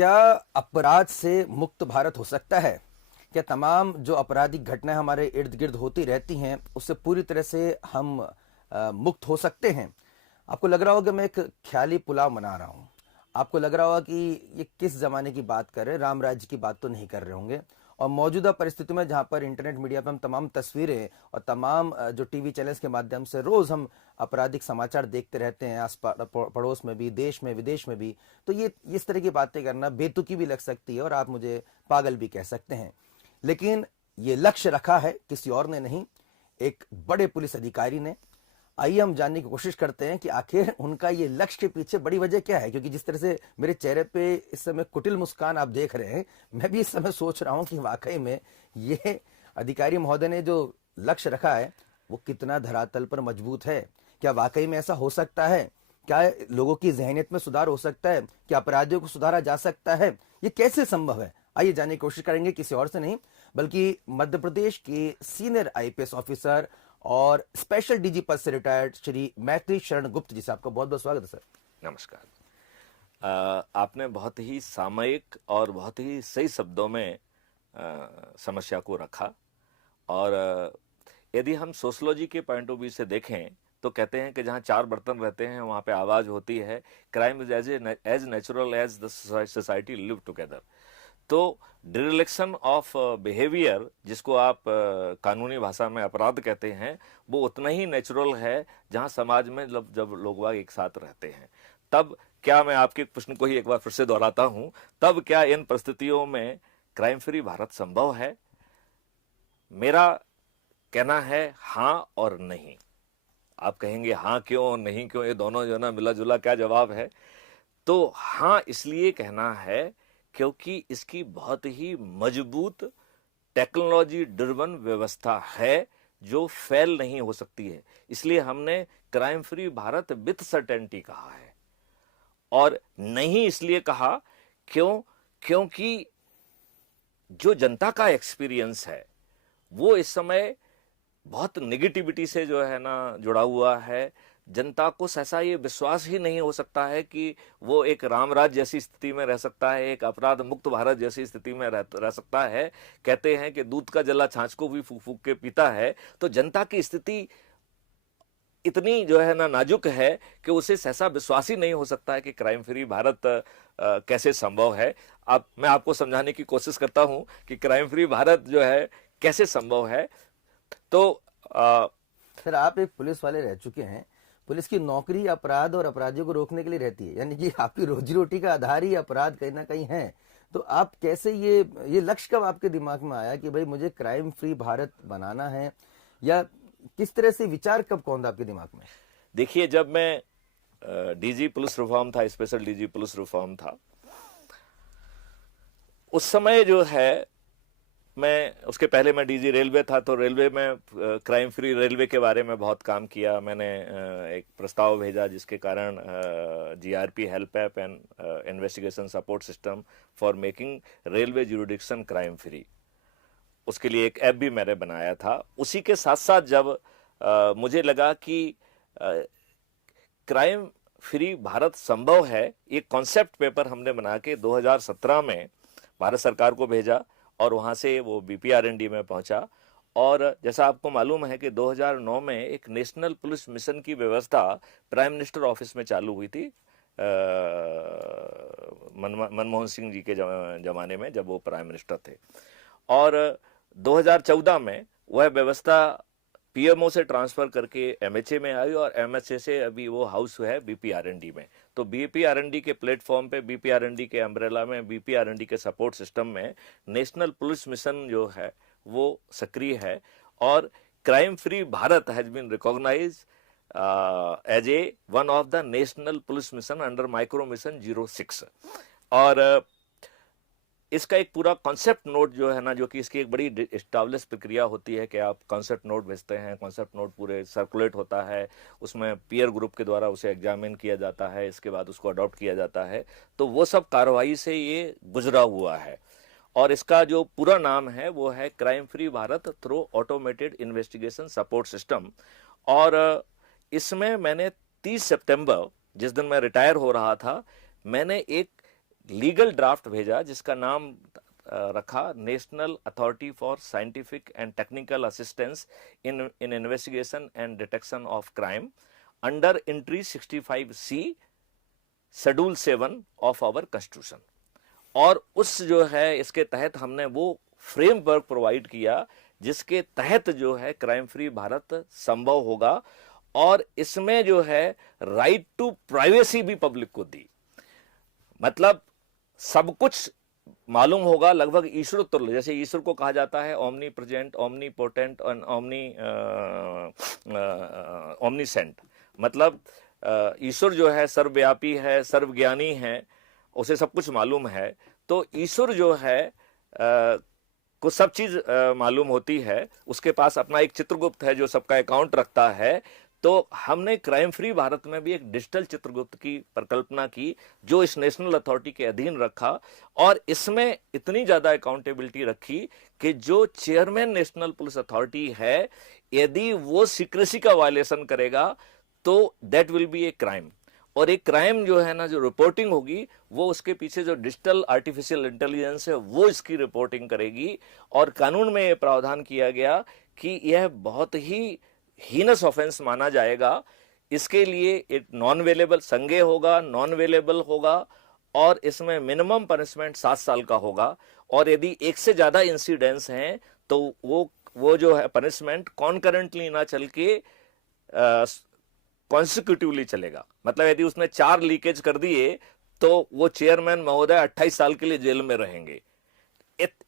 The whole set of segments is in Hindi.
क्या अपराध से मुक्त भारत हो सकता है? क्या तमाम जो आपराधिक घटनाएं हमारे इर्द गिर्द होती रहती हैं उससे पूरी तरह से हम मुक्त हो सकते हैं? आपको लग रहा होगा मैं एक ख्याली पुलाव बना रहा हूँ। आपको लग रहा होगा कि ये किस जमाने की बात कर रहे हैं, राम राज्य की बात तो नहीं कर रहे होंगे। और मौजूदा परिस्थिति में जहाँ पर इंटरनेट मीडिया पर हम तमाम तस्वीरें और तमाम जो टीवी चैनल्स के माध्यम से रोज हम आपराधिक समाचार देखते रहते हैं, आस पड़ोस में भी, देश में, विदेश में भी, तो ये इस तरह की बातें करना बेतुकी भी लग सकती है और आप मुझे पागल भी कह सकते हैं। लेकिन ये लक्ष्य रखा है किसी और ने नहीं, एक बड़े पुलिस अधिकारी ने। आइए हम जानने की कोशिश करते हैं कि आखिर उनका ये लक्ष्य के पीछे बड़ी वजह क्या है, क्योंकि जिस तरह से मेरे चेहरे पे इस समय कुटिल मुस्कान आप देख रहे हैं, मैं भी इस समय सोच रहा हूं कि वाकई में ये अधिकारी महोदय ने जो लक्ष्य रखा है वो कितना धरातल पर मजबूत है। क्या वाकई में ऐसा हो सकता है? क्या लोगों की जहनीत में सुधार हो सकता है? क्या अपराधियों को सुधारा जा सकता है? ये कैसे संभव है? आइए जानने की कोशिश करेंगे, किसी और से नहीं बल्कि मध्य प्रदेश के सीनियर आईपीएस ऑफिसर और स्पेशल डीजी पद से रिटायर्ड श्री मैत्री शरण गुप्त जी से। आपका बहुत बहुत स्वागत है सर। नमस्कार। आपने बहुत ही सामयिक और बहुत ही सही शब्दों में समस्या को रखा। और यदि हम सोशलॉजी के पॉइंट ऑफ व्यू से देखें तो कहते हैं कि जहाँ चार बर्तन रहते हैं वहाँ पे आवाज होती है। Crime is as natural as the society live together. तो डिरेक्शन ऑफ बिहेवियर, जिसको आप कानूनी भाषा में अपराध कहते हैं, वो उतना ही नेचुरल है जहां समाज में जब लोग एक साथ रहते हैं। तब क्या, मैं आपके प्रश्न को ही एक बार फिर से दोहराता हूं, तब क्या इन परिस्थितियों में क्राइम फ्री भारत संभव है? मेरा कहना है हां और नहीं। आप कहेंगे हां क्यों और नहीं क्यों, ये दोनों जो ना मिला जुला क्या जवाब है? तो हां इसलिए कहना है क्योंकि इसकी बहुत ही मजबूत टेक्नोलॉजी ड्रिवन व्यवस्था है जो फेल नहीं हो सकती है। इसलिए हमने crime free Bharat with certainty कहा है। और नहीं इसलिए कहा क्योंकि जो जनता का एक्सपीरियंस है वो इस समय बहुत नेगेटिविटी से जो है ना जुड़ा हुआ है। जनता को सहसा ये विश्वास ही नहीं हो सकता है कि वो एक रामराज जैसी स्थिति में रह सकता है, एक अपराध मुक्त भारत जैसी स्थिति में रह सकता है। कहते हैं कि दूध का जला छाछ को भी फूक फूक के पीता है। तो जनता की स्थिति इतनी जो है ना नाजुक है कि उसे सहसा विश्वास ही नहीं हो सकता है कि क्राइम फ्री भारत कैसे संभव है। अब मैं आपको समझाने की कोशिश करता हूं कि क्राइम फ्री भारत जो है कैसे संभव है। तो सर, आप एक पुलिस वाले रह चुके हैं। पुलिस की नौकरी अपराध और अपराधियों को रोकने के लिए रहती है, यानी कि आपकी रोजी रोटी का आधार ही अपराध कहीं ना कहीं है। तो आप कैसे ये लक्ष्य कब आपके दिमाग में आया कि भाई मुझे क्राइम फ्री भारत बनाना है, या किस तरह से विचार कब कौन था आपके दिमाग में? देखिए, जब मैं डीजी पुलिस रिफॉर्म था, स्पेशल डीजी पुलिस रिफॉर्म था, उस समय जो है, मैं उसके पहले मैं डीजी रेलवे था, तो रेलवे में क्राइम फ्री रेलवे के बारे में बहुत काम किया। मैंने एक प्रस्ताव भेजा जिसके कारण GRP help app and investigation support system for making railway jurisdiction crime free, उसके लिए एक ऐप भी मैंने बनाया था। उसी के साथ साथ जब मुझे लगा कि क्राइम फ्री भारत संभव है, एक कॉन्सेप्ट पेपर हमने बना के 2017 में भारत सरकार को भेजा और वहां से वो बीपीआरएनडी में पहुंचा। और जैसा आपको मालूम है कि 2009 में एक नेशनल पुलिस मिशन की व्यवस्था प्राइम मिनिस्टर ऑफिस में चालू हुई थी, मनमोहन सिंह जी के जमाने में, जब वो प्राइम मिनिस्टर थे। और 2014 में वह व्यवस्था पीएमओ से ट्रांसफर करके एमएचए में आई और एमएचए से अभी वो हाउस है बीपीआरएनडी में। तो बीपीआरएनडी के प्लेटफॉर्म पे, बीपीआरएनडी के अम्ब्रेला में, बीपीआरएनडी के सपोर्ट सिस्टम में नेशनल पुलिस मिशन जो है वो सक्रिय है। और crime free Bharat has been recognise as a one of the national police mission under micro mission 06। और इसका एक पूरा कॉन्सेप्ट नोट जो है ना, जो कि इसकी एक बड़ी एस्टैब्लिश प्रक्रिया होती है कि आप कॉन्सेप्ट नोट भेजते हैं, कॉन्सेप्ट नोट पूरे सर्कुलेट होता है, उसमें पीयर ग्रुप के द्वारा उसे एग्जामिन किया जाता है, इसके बाद उसको अडॉप्ट किया जाता है। तो वो सब कार्रवाई से ये गुजरा हुआ है। और इसका जो पूरा नाम है वो है crime free Bharat through automated investigation support system. और इसमें मैंने 30 सितंबर, जिस दिन मैं रिटायर हो रहा था, मैंने एक लीगल ड्राफ्ट भेजा जिसका नाम रखा national authority for scientific and technical assistance in investigation and detection of crime under entry 65C schedule 7 of our constitution. और उस जो है इसके तहत हमने वो फ्रेमवर्क प्रोवाइड किया जिसके तहत जो है क्राइम फ्री भारत संभव होगा। और इसमें जो है राइट टू प्राइवेसी भी पब्लिक को दी, मतलब सब कुछ मालूम होगा लगभग ईश्वर तुल्य। जैसे ईश्वर को कहा जाता है ओमनी प्रेजेंट, ओमनी पोटेंट और ओमनीसेंट, मतलब ईश्वर जो है सर्वव्यापी है, सर्वज्ञानी है, उसे सब कुछ मालूम है। तो ईश्वर जो है को सब चीज मालूम होती है, उसके पास अपना एक चित्रगुप्त है जो सबका अकाउंट रखता है। तो हमने क्राइम फ्री भारत में भी एक डिजिटल चित्रगुप्त की परिकल्पना की जो इस नेशनल अथॉरिटी के अधीन रखा, और इसमें इतनी ज्यादा अकाउंटेबिलिटी रखी कि जो चेयरमैन नेशनल पुलिस अथॉरिटी है, यदि वो सीक्रेसी का वायलेशन करेगा तो that will be a crime. और एक क्राइम जो है ना, जो रिपोर्टिंग होगी वो उसके पीछे जो डिजिटल आर्टिफिशियल इंटेलिजेंस है वो इसकी रिपोर्टिंग करेगी। और कानून में यह प्रावधान किया गया कि यह बहुत ही हीनस ऑफेंस माना जाएगा। इसके लिए एक नॉन अवेलेबल संज्ञेय होगा, नॉन अवेलेबल होगा, और इसमें मिनिमम पनिशमेंट 7 साल का होगा। और यदि एक से ज्यादा इंसिडेंट्स हैं तो वो जो है पनिशमेंट कॉन्करेंटली ना चल के कॉन्सिक्यूटिवली चलेगा। मतलब यदि उसने 4 लीकेज कर दिए तो वो चेयरमैन महोदय 28 साल के लिए जेल में रहेंगे।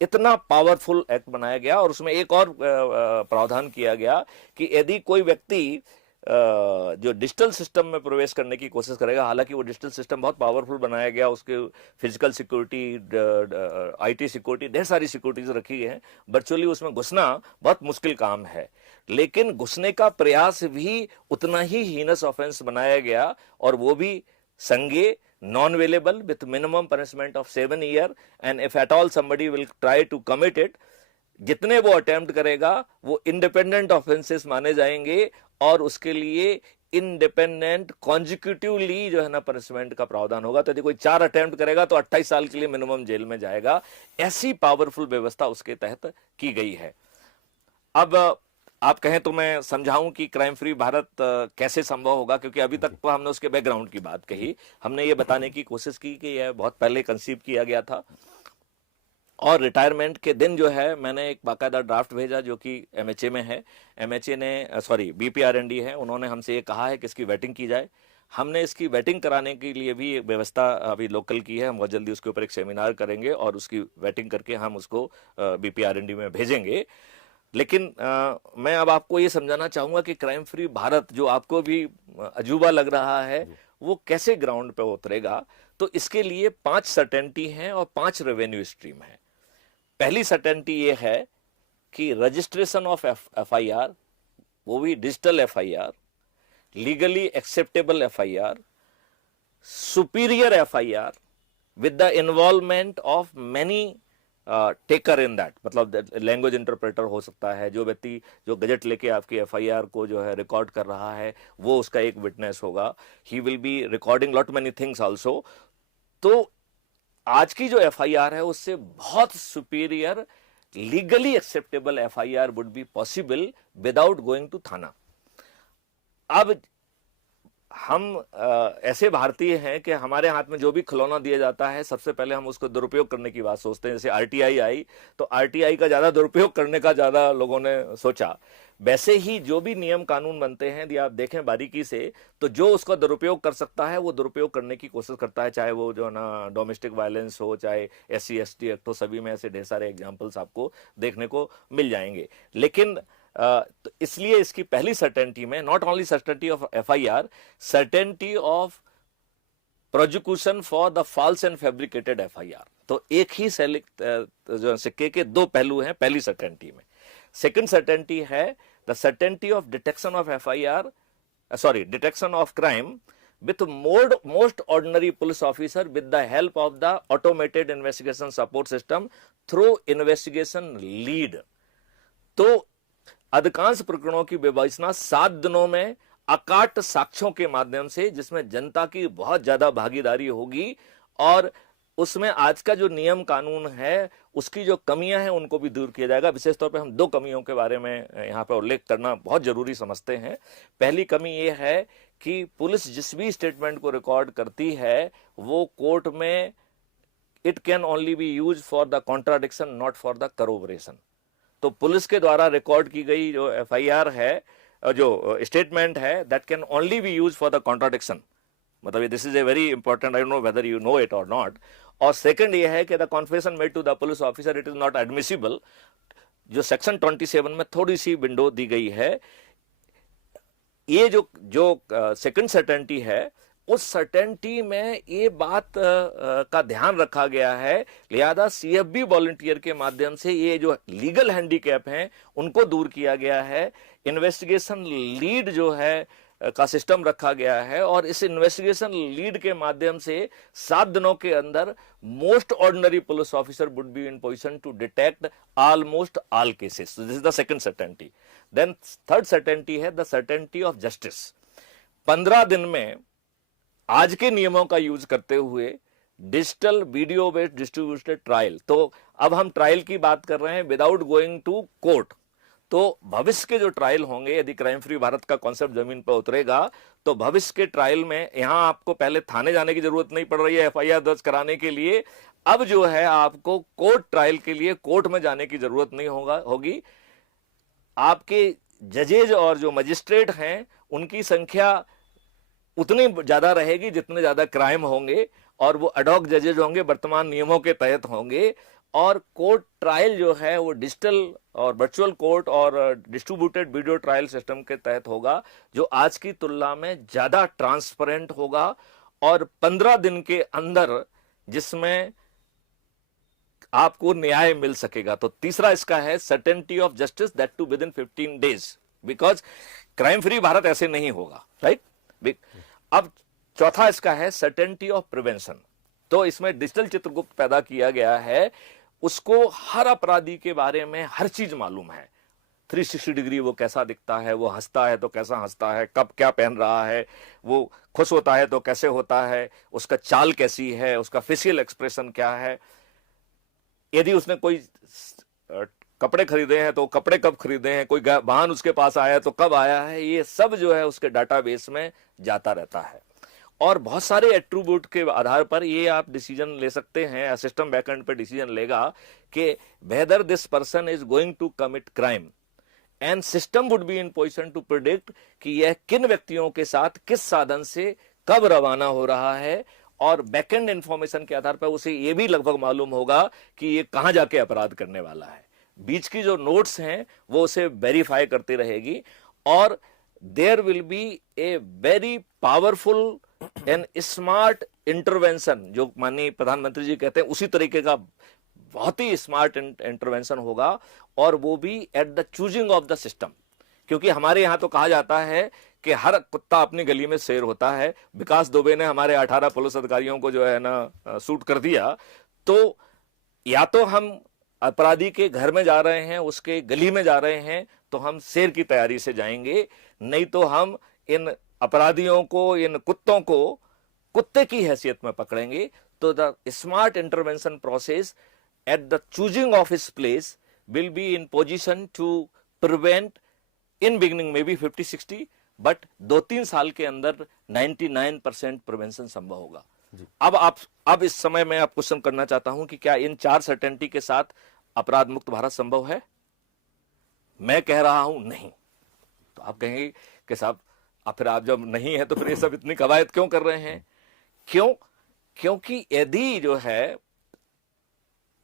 इतना पावरफुल एक्ट बनाया गया। और उसमें एक और प्रावधान किया गया कि यदि कोई व्यक्ति जो डिजिटल सिस्टम में प्रवेश करने की कोशिश करेगा, हालांकि वो डिजिटल सिस्टम बहुत पावरफुल बनाया गया, उसके फिजिकल सिक्योरिटी, आईटी सिक्योरिटी, ढेर सारी सिक्योरिटीज रखी गई हैं, वर्चुअली उसमें घुसना बहुत मुश्किल काम है। लेकिन घुसने का प्रयास भी उतना ही हीनस ऑफेंस बनाया गया, और वो भी संज्ञेय, non available with minimum punishment of 7 years, and if at all somebody will try to commit it, जितने वो अटेम्प्ट करेगा वो इंडिपेंडेंट ऑफेंसेस माने जाएंगे, और उसके लिए इंडिपेंडेंट कॉन्जिक्यूटिवली जो है ना पनिशमेंट का प्रावधान होगा। तो यदि कोई 4 अटेम्प्ट करेगा तो 28 साल के लिए मिनिमम जेल में जाएगा। ऐसी पावरफुल व्यवस्था उसके तहत की गई है। अब आप कहें तो मैं समझाऊं कि क्राइम फ्री भारत कैसे संभव होगा, क्योंकि अभी तक तो हमने उसके बैकग्राउंड की बात कही। हमने ये बताने की कोशिश की कि यह बहुत पहले कंसीव किया गया था, और रिटायरमेंट के दिन जो है मैंने एक बाकायदा ड्राफ्ट भेजा जो कि एमएचए में है। एमएचए ने बीपीआरएनडी है, उन्होंने हमसे ये कहा है कि इसकी वेटिंग की जाए। हमने इसकी वेटिंग कराने के लिए भी व्यवस्था अभी लोकल की है। हम बहुत जल्दी उसके ऊपर एक सेमिनार करेंगे और उसकी वेटिंग करके हम उसको बीपीआरएनडी में भेजेंगे। लेकिन मैं अब आपको ये समझाना चाहूंगा कि क्राइम फ्री भारत जो आपको भी अजूबा लग रहा है वो कैसे ग्राउंड पे उतरेगा। तो इसके लिए 5 सर्टेनिटी हैं और 5 रेवेन्यू स्ट्रीम है। पहली सर्टेनिटी ये है कि रजिस्ट्रेशन ऑफ एफआईआर, वो भी digital FIR, legally acceptable FIR, superior FIR with the involvement of many taker in that, मतलब लैंग्वेज इंटरप्रेटर हो सकता है। जो व्यक्ति जो गजट लेके आपकी एफआईआर को जो है रिकॉर्ड कर रहा है वो उसका एक विटनेस होगा। He will be recording lot many things also. तो आज की जो एफआईआर है उससे बहुत superior legally acceptable FIR would be possible without going to thana. अब हम ऐसे भारतीय हैं कि हमारे हाथ में जो भी खिलौना दिया जाता है सबसे पहले हम उसको दुरुपयोग करने की बात सोचते हैं। जैसे आरटीआई आई तो आरटीआई का ज्यादा दुरुपयोग करने का ज्यादा लोगों ने सोचा। वैसे ही जो भी नियम कानून बनते हैं यदि आप देखें बारीकी से तो जो उसका दुरुपयोग कर सकता है वो दुरुपयोग करने की कोशिश करता है, चाहे वो जो ना डोमेस्टिक वायलेंस हो, चाहे SC ST एक्ट हो, सभी में ऐसे ढेर सारे एग्जाम्पल्स आपको देखने को मिल जाएंगे। लेकिन तो इसलिए इसकी पहली सर्टेनिटी में not only certainty of FIR, certainty of prosecution for the false and fabricated FIR. तो एक ही जो सिक्के के 2 पहलू हैं पहली सर्टेनिटी में। सेकंड सर्टेनिटी है the certainty of detection of FIR, detection of crime with most ordinary police officer with the help of the automated investigation support system through investigation lead। तो अधिकांश प्रकरणों की विवेचना 7 दिनों में अकाट साक्ष्यों के माध्यम से, जिसमें जनता की बहुत ज्यादा भागीदारी होगी और उसमें आज का जो नियम कानून है उसकी जो कमियां हैं उनको भी दूर किया जाएगा। विशेष तौर पे हम दो कमियों के बारे में यहाँ पर उल्लेख करना बहुत जरूरी समझते हैं। पहली कमी ये है कि पुलिस जिस भी स्टेटमेंट को रिकॉर्ड करती है वो कोर्ट में it can only be use for the contradiction, not for the corroboration. तो पुलिस के द्वारा रिकॉर्ड की गई जो एफआईआर है, जो स्टेटमेंट है, that can only be use for the contradiction. मतलब this is a very important, I don't know whether you know it और नॉट। और सेकंड ये है कि the confession made to the police officer it is not admissible. जो सेक्शन 27 में थोड़ी सी विंडो दी गई है, ये जो जो सेकंड सर्टेनिटी है, उस सर्टेनिटी में ये बात का ध्यान रखा गया है। लिहाजा सीएफबी वॉलंटियर के माध्यम से ये जो लीगल हैंडीकैप हैं उनको दूर किया गया है। इन्वेस्टिगेशन लीड जो है का सिस्टम रखा गया है और इस इन्वेस्टिगेशन लीड के माध्यम से 7 दिनों के अंदर most ordinary police officer would be in position to detect almost all cases. This is the second certainty. Then third certainty है द सर्टेनिटी ऑफ जस्टिस। 15 दिन में आज के नियमों का यूज करते हुए digital video based distributed trial, तो अब हम ट्रायल की बात कर रहे हैं विदाउट गोइंग टू कोर्ट। तो भविष्य के जो ट्रायल होंगे, यदि क्राइम फ्री भारत का कॉन्सेप्ट जमीन पर उतरेगा तो भविष्य के ट्रायल में यहां आपको पहले थाने जाने की जरूरत नहीं पड़ रही है एफआईआर दर्ज कराने के लिए। अब जो है आपको कोर्ट ट्रायल के लिए कोर्ट में जाने की जरूरत नहीं होगी। आपके जजेज और जो मजिस्ट्रेट हैं उनकी संख्या उतनी ज्यादा रहेगी जितने ज्यादा क्राइम होंगे, और वो एडॉक जजेज होंगे, वर्तमान नियमों के तहत होंगे। और कोर्ट ट्रायल जो है वो डिजिटल और वर्चुअल कोर्ट और डिस्ट्रीब्यूटेड वीडियो ट्रायल सिस्टम के तहत होगा, जो आज की तुलना में ज्यादा ट्रांसपेरेंट होगा और 15 दिन के अंदर जिसमें आपको न्याय मिल सकेगा। तो तीसरा इसका है certainty of justice, that too within 15 days, because crime free Bharat ऐसे नहीं होगा, राइट। अब चौथा इसका है सर्टेनिटी ऑफ प्रिवेंशन। तो इसमें डिजिटल चित्रगुप्त पैदा किया गया है, उसको हर अपराधी के बारे में हर चीज मालूम है। 360 डिग्री वो कैसा दिखता है, वो हंसता है तो कैसा हंसता है, कब क्या पहन रहा है, वो खुश होता है तो कैसे होता है, उसका चाल कैसी है, उसका फेशियल एक्सप्रेशन क्या है, यदि उसने कोई कपड़े खरीदे हैं तो कपड़े कब खरीदे हैं, कोई वाहन उसके पास आया तो कब आया है, ये सब जो है उसके डाटाबेस में जाता रहता है। और बहुत सारे एट्रीब्यूट के आधार पर ये आप डिसीजन ले सकते हैं, सिस्टम बैकएंड पे डिसीजन लेगा कि whether this person is going to commit crime, and system would be in position to predict कि यह किन व्यक्तियों के साथ किस साधन से कब रवाना हो रहा है। और बैकएंड इंफॉर्मेशन के आधार पर उसे यह भी लगभग मालूम होगा कि ये कहां जाके अपराध करने वाला है। बीच की जो नोट्स हैं वो उसे वेरीफाई करती रहेगी, और there will be a very powerful and smart intervention, जो माननीय प्रधानमंत्री जी कहते हैं उसी तरीके का बहुत ही स्मार्ट इंटरवेंशन होगा, और वो भी eight the choosing of the system. क्योंकि हमारे यहां तो कहा जाता है कि हर कुत्ता अपनी गली में शेर होता है। विकास दुबे ने हमारे 18 पुलिस अधिकारियों को जो है ना शूट कर दिया, तो या तो हम अपराधी के घर में जा रहे हैं, उसके गली में जा रहे हैं, तो हम शेर की तैयारी से जाएंगे, नहीं तो हम इन अपराधियों को, इन कुत्तों को कुत्ते की हैसियत में पकड़ेंगे। तो the smart intervention process at the choosing of his place will be in position to prevent, in beginning में भी 50-60, बट 2-3 साल के अंदर 99% प्रिवेंशन संभव होगा। अब इस समय मैं आप क्वेश्चन करना चाहता हूं कि क्या इन 4 सर्टेनिटी के साथ अपराध मुक्त भारत संभव है? मैं कह रहा हूं नहीं। तो आप कहेंगे कि साहब फिर आप जब नहीं है तो फिर ये सब इतनी कवायद क्यों कर रहे हैं? क्योंकि यदि जो है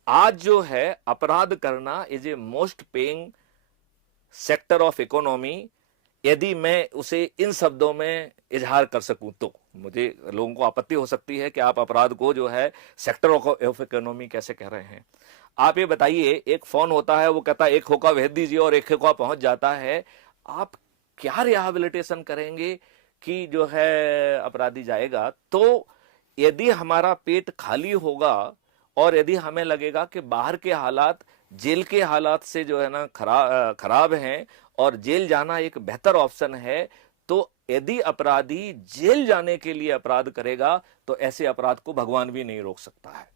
आज जो है अपराध करना is a most paying sector of economy, यदि मैं उसे इन शब्दों में इजहार कर सकूं तो मुझे, लोगों को आपत्ति हो सकती है कि आप अपराध को जो है सेक्टर ऑफ इकोनॉमी कैसे कह रहे हैं। आप ये बताइए, एक फोन होता है, वो कहता है एक खोखा भेज दीजिए और एक खोखा पहुंच जाता है, आप क्या रिहैबिलिटेशन करेंगे कि जो है अपराधी जाएगा? तो यदि हमारा पेट खाली होगा और यदि हमें लगेगा कि बाहर के हालात, जेल के हालात से जो है ना खराब हैं और जेल जाना एक बेहतर ऑप्शन है, तो यदि अपराधी जेल जाने के लिए अपराध करेगा तो ऐसे अपराध को भगवान भी नहीं रोक सकता है।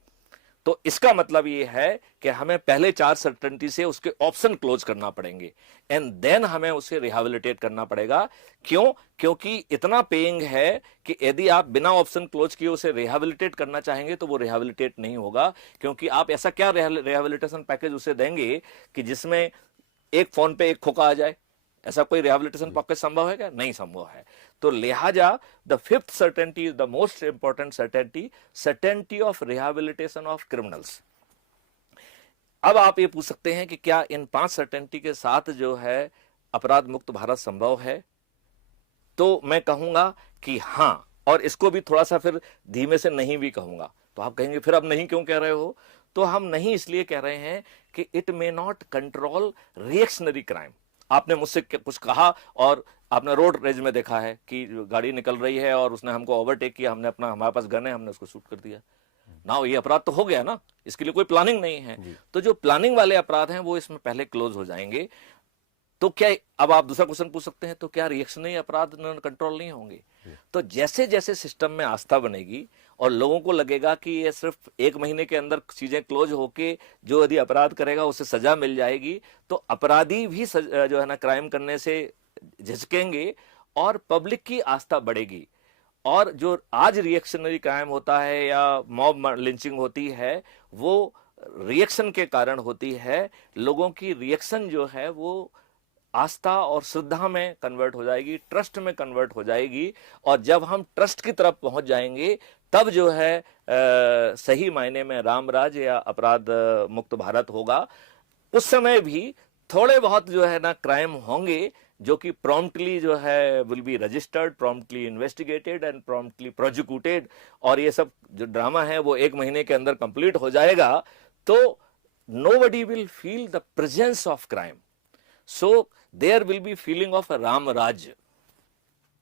तो इसका मतलब ये है कि हमें पहले 4 सर्टेनिटी से उसके ऑप्शन क्लोज करना पड़ेंगे एंड देन हमें उसे रिहेबिलिटेट करना पड़ेगा। क्यों? क्योंकि इतना पेइंग है कि यदि आप बिना ऑप्शन क्लोज किए उसे रिहेबिलिटेट करना चाहेंगे तो वो रिहेबिलिटेट नहीं होगा, क्योंकि आप ऐसा क्या रिहेबिलिटेशन पैकेज उसे देंगे कि जिसमें एक फोन पे एक खोखा आ जाए। ऐसा कोई रिहेबिलिटेशन पैकेज संभव है क्या? नहीं संभव है। तो लिहाजा the fifth certainty is the most important certainty, certainty of rehabilitation of criminals. अब आप ये पूछ सकते हैं कि क्या इन 5 सर्टेनिटी के साथ जो है अपराध मुक्त भारत संभव है? तो मैं कहूंगा कि हां, और इसको भी थोड़ा सा फिर धीमे से नहीं भी कहूंगा। तो आप कहेंगे फिर अब नहीं क्यों कह रहे हो? तो हम नहीं इसलिए कह रहे हैं कि it may not control reactionary crime. आपने मुझसे कुछ कहा और आपने रोड रेज में देखा है कि गाड़ी निकल रही है और उसने हमको ओवरटेक किया, हमने हमारे पास गन है, हमने उसको शूट कर दिया ना, ये अपराध तो हो गया ना, इसके लिए कोई प्लानिंग नहीं है। तो जो प्लानिंग वाले अपराध हैं वो इसमें पहले क्लोज हो जाएंगे। तो क्या, अब आप दूसरा क्वेश्चन पूछ सकते हैं, तो क्या रिएक्शनरी अपराध कंट्रोल नहीं होंगे? तो जैसे जैसे सिस्टम में आस्था बनेगी और लोगों को लगेगा कि ये सिर्फ 1 महीने के अंदर चीजें क्लोज होके जो यदि अपराध करेगा उसे सजा मिल जाएगी, तो अपराधी भी जो है ना क्राइम करने से झिझकेंगे और पब्लिक की आस्था बढ़ेगी। और जो आज रिएक्शनरी क्राइम होता है या मॉब लिंचिंग होती है वो रिएक्शन के कारण होती है। लोगों की रिएक्शन जो है वो आस्था और श्रद्धा में कन्वर्ट हो जाएगी, ट्रस्ट में कन्वर्ट हो जाएगी, और जब हम ट्रस्ट की तरफ पहुंच जाएंगे तब जो है सही मायने में राम राज या अपराध मुक्त भारत होगा। उस समय भी थोड़े बहुत जो है ना क्राइम होंगे जो कि प्रॉम्प्टली जो है will be registered, promptly investigated and promptly prosecuted, और ये सब जो ड्रामा है वो 1 महीने के अंदर कंप्लीट हो जाएगा। तो nobody will feel the presence of crime, so there will be feeling of Ram राज्य।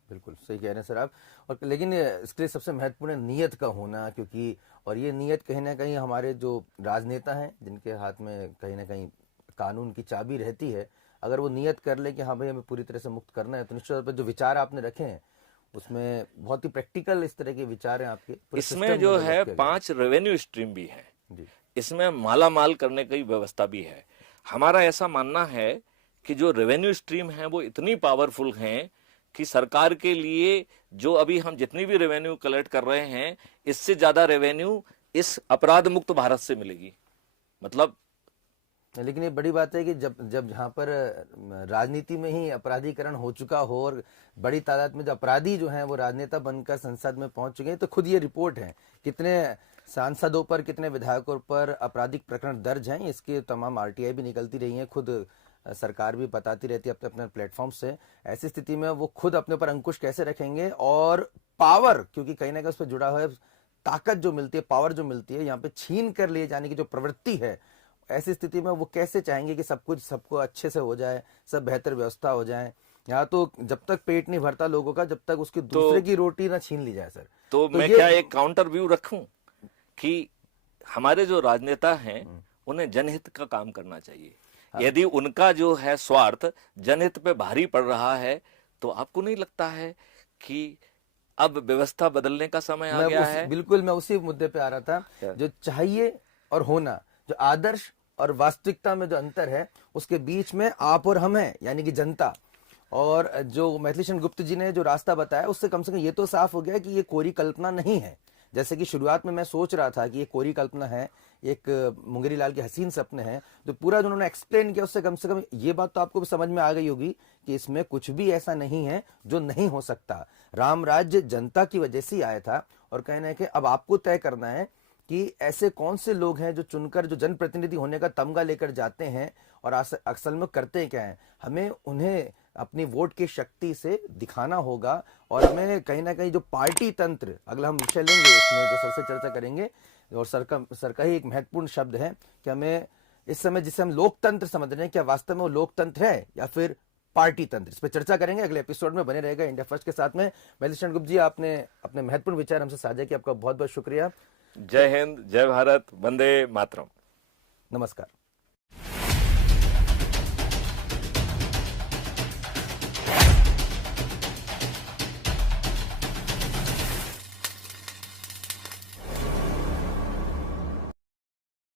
बिल्कुल सही कह रहे हैं सर आप। और लेकिन इसके लिए सबसे महत्वपूर्ण है नियत का होना, क्योंकि और ये नियत कहीं ना कहीं हमारे जो राजनेता हैं जिनके हाथ में कहीं ना कहीं कानून की चाबी रहती है, अगर वो नियत कर ले कि हाँ भाई हमें पूरी तरह से मुक्त करना है, तो निश्चित तौर पर जो विचार आपने रखे हैं उसमें बहुत ही प्रैक्टिकल इस तरह के विचार हैं आपके। इसमें जो है 5 रेवेन्यू स्ट्रीम भी है, इसमें माला माल करने की व्यवस्था भी है। हमारा ऐसा मानना है कि जो रेवेन्यू स्ट्रीम है वो इतनी पावरफुल हैं कि सरकार के लिए जो अभी हम जितनी भी रेवेन्यू कलेक्ट कर रहे हैं इससे ज्यादा रेवेन्यू इस अपराध मुक्त भारत से मिलेगी। मतलब लेकिन ये बड़ी बात है कि जब जहाँ पर राजनीति में ही अपराधीकरण हो चुका हो और बड़ी तादाद में जो अपराधी जो हैं वो राजनेता बनकर संसद में पहुंच चुके हैं, तो खुद ये रिपोर्ट है कितने सांसदों पर, कितने विधायकों पर आपराधिक प्रकरण दर्ज हैं, इसके तमाम आरटीआई भी निकलती रही हैं, खुद सरकार भी बताती रहती है अपने अपने प्लेटफॉर्म से। ऐसी स्थिति में वो खुद अपने ऊपर अंकुश कैसे रखेंगे, और पावर, क्योंकि कहीं ना कहीं उस पर जुड़ा हुआ है, ताकत जो मिलती है, पावर जो मिलती है, यहाँ पे छीन कर ले जाने की जो प्रवृत्ति है, ऐसी स्थिति में वो कैसे चाहेंगे कि सब कुछ सबको अच्छे से हो जाए, सब बेहतर व्यवस्था हो जाए। यहाँ तो जब तक पेट नहीं भरता लोगों का, जब तक उसकी दूसरे की रोटी ना छीन ली जाए सर। तो मैं क्या एक काउंटर व्यू रखूं कि हमारे जो राजनेता हैं उन्हें जनहित का काम करना चाहिए। यदि उनका जो है स्वार्थ जनहित पे भारी पड़ रहा है, तो आपको नहीं लगता है कि अब व्यवस्था बदलने का समय आ गया है? बिल्कुल, मैं उसी मुद्दे पे आ रहा था। जो चाहिए और होना, जो आदर्श और वास्तविकता में जो अंतर है, उसके बीच में आप और हम हैं, यानी कि जनता। और जो मैथिली शरण गुप्त जी ने जो रास्ता बताया, उससे कम से कम ये तो साफ हो गया कि ये कोरी कल्पना नहीं है। जैसे कि शुरुआत में मैं सोच रहा था कि ये कोरी कल्पना है, एक मुंगेरी लाल के हसीन सपने हैं, जो पूरा जो उन्होंने एक्सप्लेन किया, उससे कम से कम ये बात तो आपको भी समझ में आ गई होगी कि इसमें कुछ भी ऐसा नहीं है जो नहीं हो सकता। राम राज्य जनता की वजह से ही आया था, और कहना है कि अब आपको तय करना है कि ऐसे कौन से लोग हैं जो चुनकर जो जनप्रतिनिधि होने का तमगा लेकर जाते हैं और असल में करते क्या हैं। हमें उन्हें अपनी वोट की शक्ति से दिखाना होगा, और हमें कहीं ना कहीं जो पार्टी तंत्र, अगला हम विषय लेंगे इसमें जो सर से चर्चा करेंगे, और सर का ही एक महत्वपूर्ण शब्द है कि हमें इस समय जिसे हम लोकतंत्र समझ रहे हैं, क्या वास्तव में वो लोकतंत्र है या फिर पार्टी तंत्र, इस पर चर्चा करेंगे। अगले एपिसोड में बने रहेगा इंडिया फर्स्ट के साथ में। मैथिली शरण गुप्त जी, आपने अपने महत्वपूर्ण विचार हमसे साझा किया, आपका बहुत बहुत शुक्रिया। जय हिंद, जय भारत, वंदे मातरम। नमस्कार।